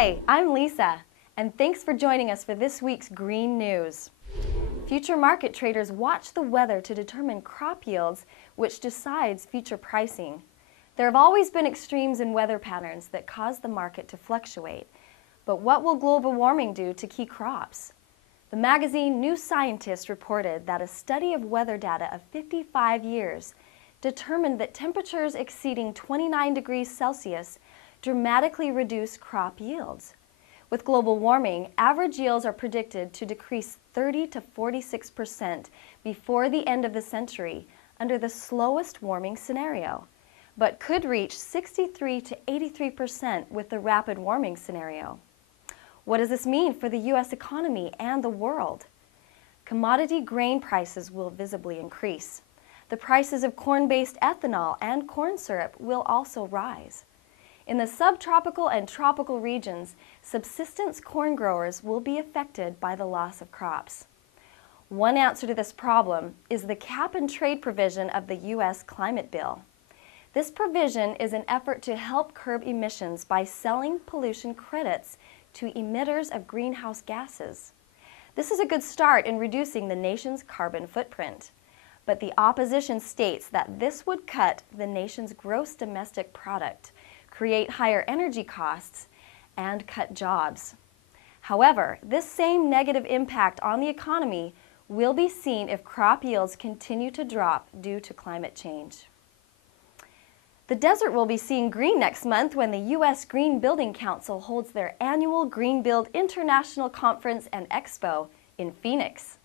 Hi, I'm Lisa, and thanks for joining us for this week's Green News. Future market traders watch the weather to determine crop yields, which decides future pricing. There have always been extremes in weather patterns that cause the market to fluctuate. But what will global warming do to key crops? The magazine New Scientist reported that a study of weather data of 55 years determined that temperatures exceeding 29 degrees Celsius dramatically reduce crop yields. With global warming, average yields are predicted to decrease 30 to 46% before the end of the century under the slowest warming scenario, but could reach 63 to 83% with the rapid warming scenario. What does this mean for the U.S. economy and the world? Commodity grain prices will visibly increase. The prices of corn-based ethanol and corn syrup will also rise. In the subtropical and tropical regions, subsistence corn growers will be affected by the loss of crops. One answer to this problem is the cap-and-trade provision of the U.S. Climate Bill. This provision is an effort to help curb emissions by selling pollution credits to emitters of greenhouse gases. This is a good start in reducing the nation's carbon footprint. But the opposition states that this would cut the nation's gross domestic product, create higher energy costs, and cut jobs. However, this same negative impact on the economy will be seen if crop yields continue to drop due to climate change. The desert will be seeing green next month when the U.S. Green Building Council holds their annual GreenBuild International Conference and Expo in Phoenix.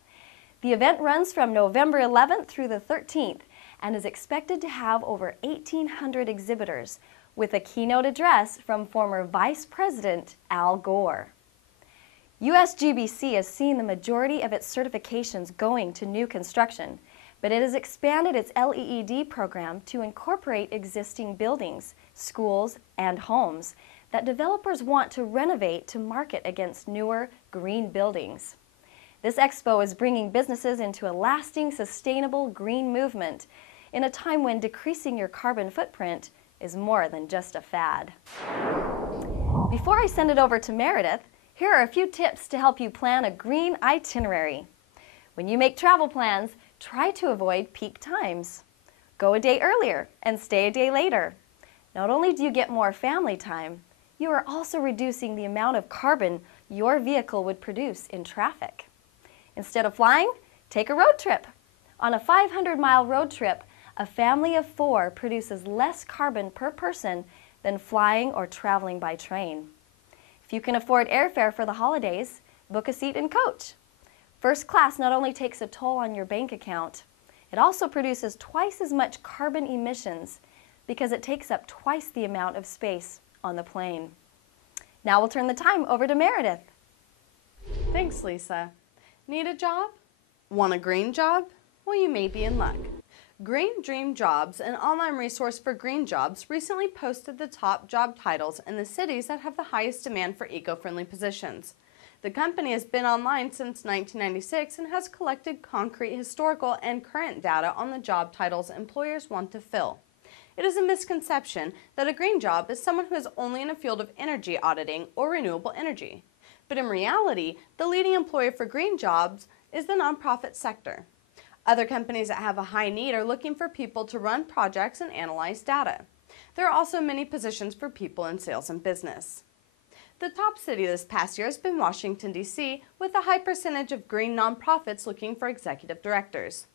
The event runs from November 11th through the 13th and is expected to have over 1,800 exhibitors, with a keynote address from former Vice President Al Gore. USGBC has seen the majority of its certifications going to new construction, but it has expanded its LEED program to incorporate existing buildings, schools, and homes that developers want to renovate to market against newer green buildings. This expo is bringing businesses into a lasting, sustainable green movement in a time when decreasing your carbon footprint is more than just a fad. Before I send it over to Meredith, here are a few tips to help you plan a green itinerary. When you make travel plans, try to avoid peak times. Go a day earlier and stay a day later. Not only do you get more family time, you are also reducing the amount of carbon your vehicle would produce in traffic. Instead of flying, take a road trip. On a 500-mile road trip, a family of 4 produces less carbon per person than flying or traveling by train. If you can afford airfare for the holidays, book a seat in coach. First class not only takes a toll on your bank account, it also produces twice as much carbon emissions because it takes up twice the amount of space on the plane. Now we'll turn the time over to Meredith. Thanks, Lisa. Need a job? Want a green job? Well, you may be in luck. Green Dream Jobs, an online resource for green jobs, recently posted the top job titles in the cities that have the highest demand for eco-friendly positions. The company has been online since 1996 and has collected concrete historical and current data on the job titles employers want to fill. It is a misconception that a green job is someone who is only in a field of energy auditing or renewable energy. But in reality, the leading employer for green jobs is the nonprofit sector. Other companies that have a high need are looking for people to run projects and analyze data. There are also many positions for people in sales and business. The top city this past year has been Washington, D.C., with a high percentage of green nonprofits looking for executive directors.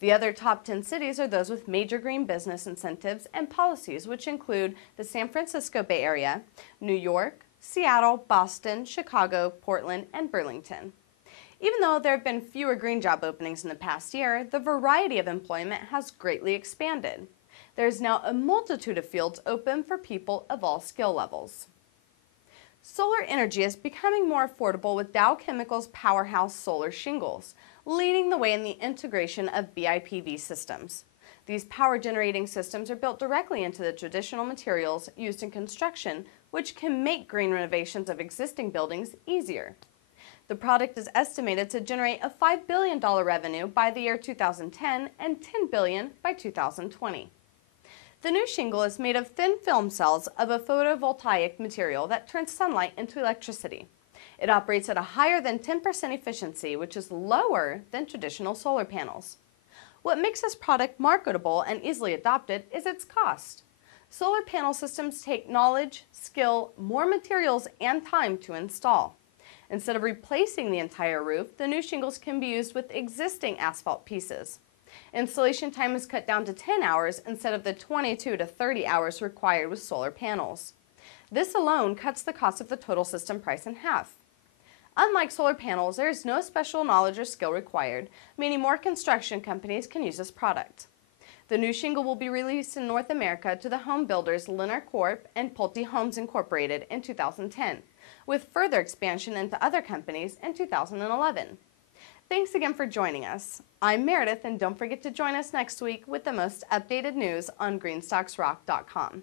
The other top 10 cities are those with major green business incentives and policies, which include the San Francisco Bay Area, New York, Seattle, Boston, Chicago, Portland, and Burlington. Even though there have been fewer green job openings in the past year, the variety of employment has greatly expanded. There is now a multitude of fields open for people of all skill levels. Solar energy is becoming more affordable with Dow Chemical's powerhouse solar shingles, leading the way in the integration of BIPV systems. These power generating systems are built directly into the traditional materials used in construction, which can make green renovations of existing buildings easier. The product is estimated to generate a $5 billion revenue by the year 2010 and $10 billion by 2020. The new shingle is made of thin film cells of a photovoltaic material that turns sunlight into electricity. It operates at a higher than 10% efficiency, which is lower than traditional solar panels. What makes this product marketable and easily adopted is its cost. Solar panel systems take knowledge, skill, more materials, and time to install. Instead of replacing the entire roof, the new shingles can be used with existing asphalt pieces. Installation time is cut down to 10 hours instead of the 22 to 30 hours required with solar panels. This alone cuts the cost of the total system price in half. Unlike solar panels, there is no special knowledge or skill required, meaning more construction companies can use this product. The new shingle will be released in North America to the home builders Lennar Corp and Pulte Homes Incorporated in 2010, with further expansion into other companies in 2011. Thanks again for joining us. I'm Meredith, and don't forget to join us next week with the most updated news on greenstocksrock.com.